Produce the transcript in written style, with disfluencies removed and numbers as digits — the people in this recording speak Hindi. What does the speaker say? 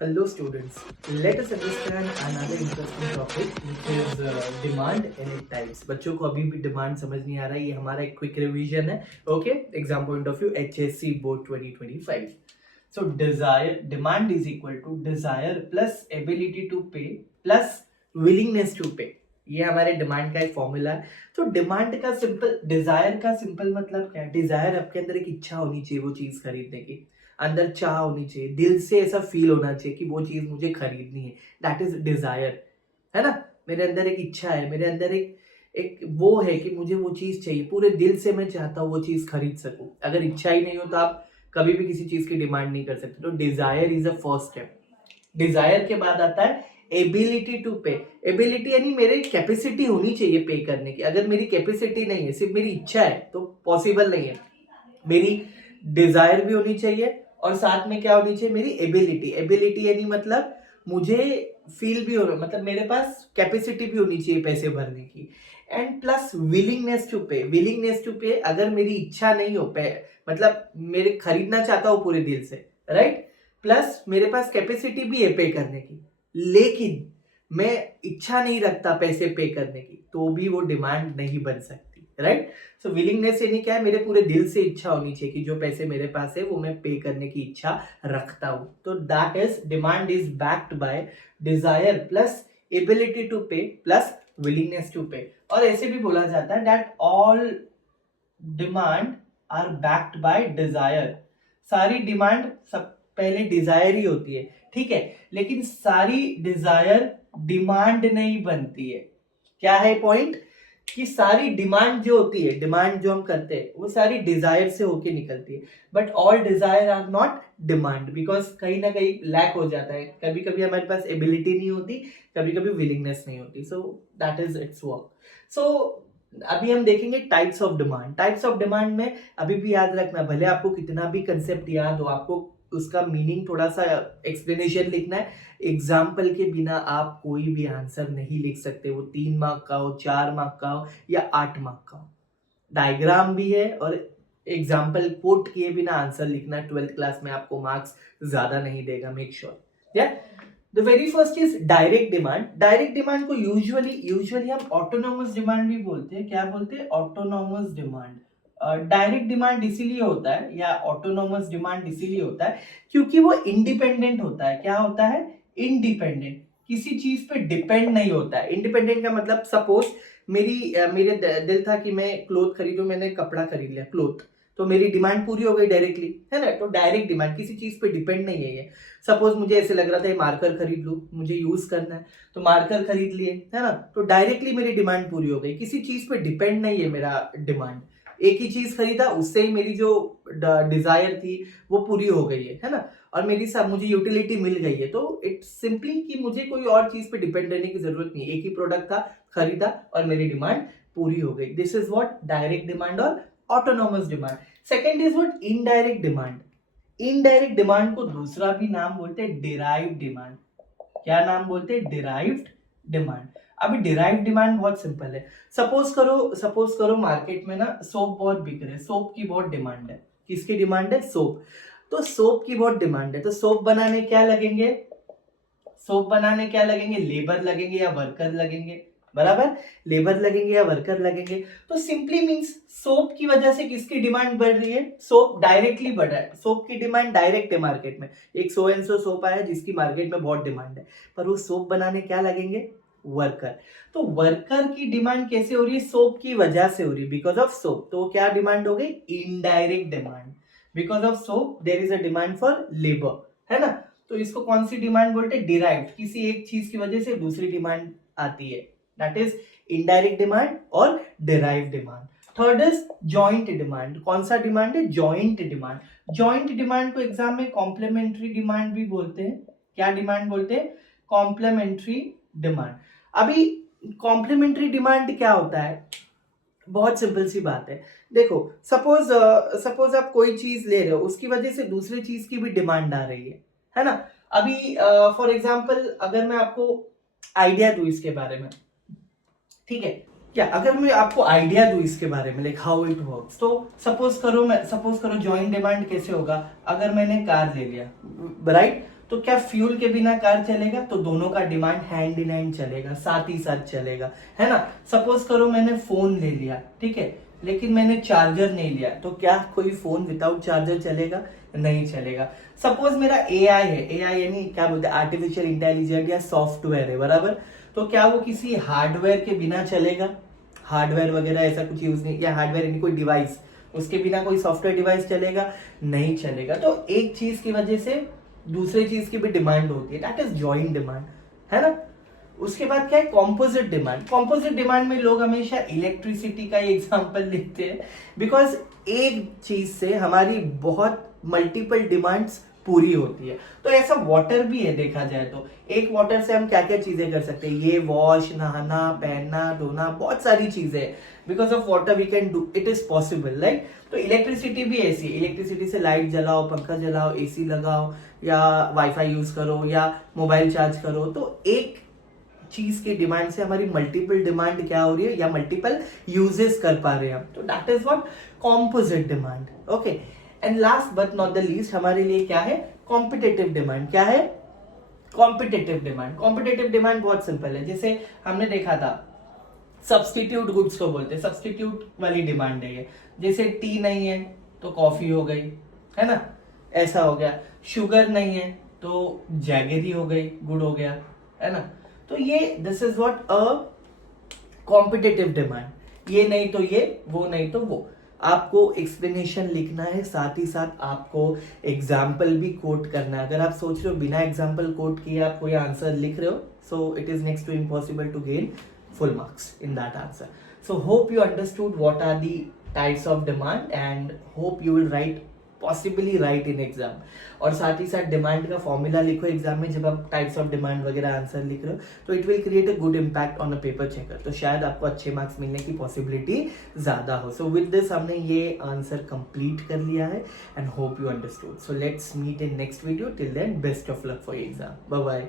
Hello students, let us understand another interesting topic which is demand and its types. बच्चों को अभी भी डिमांड समझ नहीं आ रहा है, ये हमारा एक क्विक रिवीजन है. Okay, exam point of view HSC board 2025. So desire, demand is equal to desire plus ability to pay plus willingness to pay. ये हमारे डिमांड का एक फॉर्मूला है. तो डिमांड का सिंपल, डिजायर का सिंपल मतलब क्या है? डिजायर आपके अंदर एक इच्छा होनी चाहिए वो चीज खरीदने की, अंदर चाह होनी चाहिए, दिल से ऐसा फील होना चाहिए कि वो चीज मुझे खरीदनी है. दैट इज डिजायर, है ना. मेरे अंदर एक इच्छा है, मेरे अंदर एक एक वो है कि मुझे वो चीज चाहिए, पूरे दिल से मैं चाहता हूँ वो चीज खरीद सकूं. अगर इच्छा ही नहीं हो तो आप कभी भी किसी चीज की डिमांड नहीं कर सकते. तो desire is a first step. Desire के बाद आता है एबिलिटी टू पे. एबिलिटी यानी मेरी कैपेसिटी होनी चाहिए पे करने की. अगर मेरी कैपेसिटी नहीं है, सिर्फ मेरी इच्छा है, तो पॉसिबल नहीं है. मेरी डिजायर भी होनी चाहिए और साथ में क्या होनी चाहिए, मेरी एबिलिटी. एबिलिटी यानी मतलब मुझे फील भी हो रहा, मतलब मेरे पास कैपेसिटी भी होनी चाहिए पैसे भरने की. एंड प्लस विलिंगनेस टू पे. विलिंगनेस टू पे, अगर मेरी इच्छा नहीं हो पे, मतलब मेरे खरीदना चाहता हूँ पूरे दिल से, राइट, प्लस मेरे पास कैपेसिटी भी है पे करने की, लेकिन मैं इच्छा नहीं रखता पैसे पे करने की, तो भी वो डिमांड नहीं बन सकती, राइट. सो विलिंगनेस यानी क्या है, मेरे पूरे दिल से इच्छा होनी चाहिए कि जो पैसे मेरे पास है वो मैं पे करने की इच्छा रखता हूं. तो that is demand is backed by desire plus ability to pay plus willingness to pay. और ऐसे भी बोला जाता है that all demand are backed by desire. सारी डिमांड सब पहले डिजायर ही होती है, ठीक है, लेकिन सारी डिजायर डिमांड नहीं बनती है. क्या है पॉइंट, कि सारी डिमांड जो होती है, डिमांड जो हम करते हैं वो सारी डिजायर से होके निकलती है. But all desire are not demand, because कहीं ना कहीं लैक हो जाता है. कभी कभी हमारे पास एबिलिटी नहीं होती, कभी कभी विलिंगनेस नहीं होती. So that is its work. So अभी हम देखेंगे types of demand. Types of demand में अभी भी याद रखना, भले आपको कितना भी कंसेप्ट याद हो, आपको उसका मीनिंग थोड़ा सा एक्सप्लेनेशन लिखना है. एग्जाम्पल के बिना आप कोई भी आंसर नहीं लिख सकते. वो 3 मार्क का हो, 4 मार्क का हो या 8 मार्क का हो. डायग्राम भी है और एग्जाम्पल कोट किए बिना आंसर लिखना 12th क्लास में आपको मार्क्स ज्यादा नहीं देगा. Make sure. या the very first is direct demand. Direct demand को यूजुअली हम ऑटोनोमस डिमांड भी बोलते हैं. क्या बोलते हैं? Autonomous demand. डायरेक्ट डिमांड इसीलिए होता है या ऑटोनोमस डिमांड इसीलिए होता है क्योंकि वो इंडिपेंडेंट होता है. क्या होता है? इंडिपेंडेंट. किसी चीज पे डिपेंड नहीं होता है. इंडिपेंडेंट का मतलब, सपोज मेरे दिल था कि मैं क्लोथ खरीदूं, मैंने कपड़ा खरीद लिया, क्लोथ, तो मेरी डिमांड पूरी हो गई डायरेक्टली, है ना. तो डायरेक्ट डिमांड, किसी चीज पे डिपेंड नहीं है ये. सपोज मुझे ऐसे लग रहा था ये मार्कर खरीद लूं, मुझे यूज करना है, तो मार्कर खरीद लिए, है ना. तो डायरेक्टली मेरी डिमांड पूरी हो गई. किसी चीज पे डिपेंड नहीं है मेरा डिमांड. एक ही चीज खरीदा, उससे ही मेरी जो डिजायर थी वो पूरी हो गई है ना. और मेरी सब मुझे यूटिलिटी मिल गई है. तो इट्स सिंपली कि मुझे कोई और चीज पे डिपेंड रहने की जरूरत नहीं है. एक ही प्रोडक्ट था, खरीदा और मेरी डिमांड पूरी हो गई. This is what direct demand और autonomous demand. Second is what indirect demand. Indirect demand को दूसरा भी नाम बोलते हैं डिराइव्ड डिमांड. क्या नाम बोलते हैं? Derived demand. अभी डिराइव्ड डिमांड बहुत सिंपल है. सपोज करो मार्केट में ना सोप बहुत बिक रहे हैं. सोप की बहुत डिमांड है. किसकी डिमांड है? सोप. तो सोप की बहुत डिमांड है, तो सोप बनाने क्या लगेंगे? लेबर लगेंगे या वर्कर लगेंगे? बराबर, लेबर लगेंगे या वर्कर लगेंगे. तो सिंपली मींस सोप की वजह से किसकी डिमांड बढ़ रही है? सोप डायरेक्टली बढ़ रहा है. सोप की डिमांड डायरेक्ट है मार्केट में. एक सो एंड सो सोप आया जिसकी मार्केट में बहुत डिमांड है, पर वो सोप बनाने क्या लगेंगे? वर्कर. तो वर्कर की डिमांड कैसे हो रही है? सोप की वजह से हो रही है, बिकॉज ऑफ सोप. तो क्या डिमांड हो गई? Indirect demand. Because of soap there is a demand for labour, है ना. तो इसको कौन सी डिमांड बोलते हैं? डिराइव्ड. किसी एक चीज की वजह से दूसरी डिमांड आती है. दैट इज इनडायरेक्ट डिमांड और derived demand. Third is joint demand. कौन सा डिमांड है? Joint demand. जॉइंट डिमांड को एग्जाम में कॉम्प्लीमेंट्री डिमांड भी बोलते हैं. क्या डिमांड बोलते हैं? Complementary demand. अभी कॉम्प्लीमेंट्री डिमांड क्या होता है? बहुत सिंपल सी बात है. देखो, सपोज आप कोई चीज ले रहे हो, उसकी वजह से दूसरी चीज की भी डिमांड आ रही है ना. अभी फॉर एग्जांपल अगर मैं आपको आइडिया दूं इसके बारे में, ठीक है, क्या अगर मैं आपको आइडिया दूं इसके बारे में, लाइक हाउ इट वर्क्स, तो सपोज करो जॉइंट डिमांड कैसे होगा. अगर मैंने कार ले लिया, राइट, तो क्या फ्यूल के बिना कार चलेगा? तो दोनों का डिमांड हैंड इन हैंड चलेगा, साथ ही साथ चलेगा, है ना। सपोज करो मैंने फोन ले लिया, ठीक है, लेकिन मैंने चार्जर नहीं लिया, तो क्या कोई फोन विदाउट चार्जर चलेगा? नहीं चलेगा। सपोज मेरा एआई है, एआई यानी क्या बोलते हैं, आर्टिफिशियल इंटेलिजेंस या सॉफ्टवेयर है, बराबर, तो क्या वो किसी हार्डवेयर के बिना चलेगा? हार्डवेयर वगैरह ऐसा कुछ यूज नहीं, या हार्डवेयर यानी कोई डिवाइस, उसके बिना कोई सॉफ्टवेयर डिवाइस चलेगा? नहीं चलेगा। तो एक चीज की वजह से दूसरे चीज की भी डिमांड होती है, दैट इज जॉइंट डिमांड, है ना। उसके बाद क्या है, कॉम्पोजिट डिमांड। कॉम्पोजिट डिमांड में लोग हमेशा इलेक्ट्रिसिटी का ही एग्जांपल लेते हैं, बिकॉज एक चीज से हमारी बहुत मल्टीपल डिमांड्स पूरी होती है। तो ऐसा वाटर भी है, देखा जाए तो एक वाटर से हम क्या क्या चीजें कर सकते हैं, ये वॉश, नहाना, पहनना, धोना, बहुत सारी चीजें, because of water we can do, it is possible, right. तो इलेक्ट्रिसिटी भी ऐसी, इलेक्ट्रिसिटी से लाइट जलाओ, पंखा जलाओ, एसी लगाओ, या वाईफाई यूज करो, या मोबाइल चार्ज करो। तो एक चीज की डिमांड से हमारी मल्टीपल डिमांड क्या हो रही है, या मल्टीपल यूजेस कर पा रहे हैं हम, तो that is what composite demand. Okay, and last but not the least हमारे लिए क्या है, कॉम्पिटिटिव डिमांड। क्या है, कॉम्पिटिटिव डिमांड। कॉम्पिटिटिव डिमांड बहुत सिंपल है, जैसे हमने देखा था सब्सटीट्यूट गुड्स को बोलते हैं, सब्सटीट्यूट वाली डिमांड है ये। जैसे टी नहीं है तो कॉफी हो गई, है ना, ऐसा हो गया। शुगर नहीं है तो जैगरी हो गई, गुड़ हो गया, है ना। तो ये this is what a competitive demand. ये नहीं तो ये, वो नहीं तो वो। आपको एक्सप्लेनेशन लिखना है, साथ ही साथ आपको एग्जाम्पल भी कोट करना है। अगर आप सोच रहे हो बिना एग्जाम्पल कोट किए आप कोई आंसर लिख रहे हो, so it is next to impossible to gain full marks in that answer. So hope you understood what are the types of demand and hope you will write possibly write in exam. और साथ ही साथ डिमांड का फॉर्मूला लिखो एग्जाम में, जब आप टाइप्स ऑफ डिमांड वगैरह आंसर लिख रहे हो, तो it will create a good impact on a paper checker, तो शायद आपको अच्छे मार्क्स मिलने की पॉसिबिलिटी ज्यादा हो। सो विद दिस हमने ये आंसर कंप्लीट कर लिया है and hope you understood. So let's meet in next video, till then best of luck for exam, bye bye.